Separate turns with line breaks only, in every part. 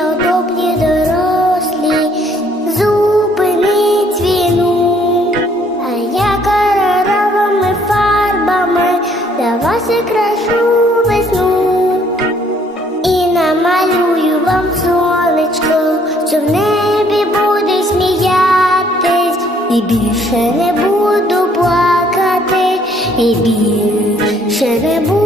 неодобні дорослі, зупинить війну, а я кольоровими фарбами для вас крашу весну і намалюю вам сонечко, що в небі буде сміятись, і більше не буду плакати, і більше не буду.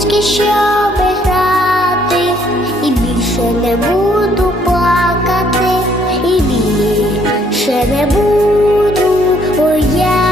Трішечки щоб грати, і більше не буду плакати, і більше не буду, о.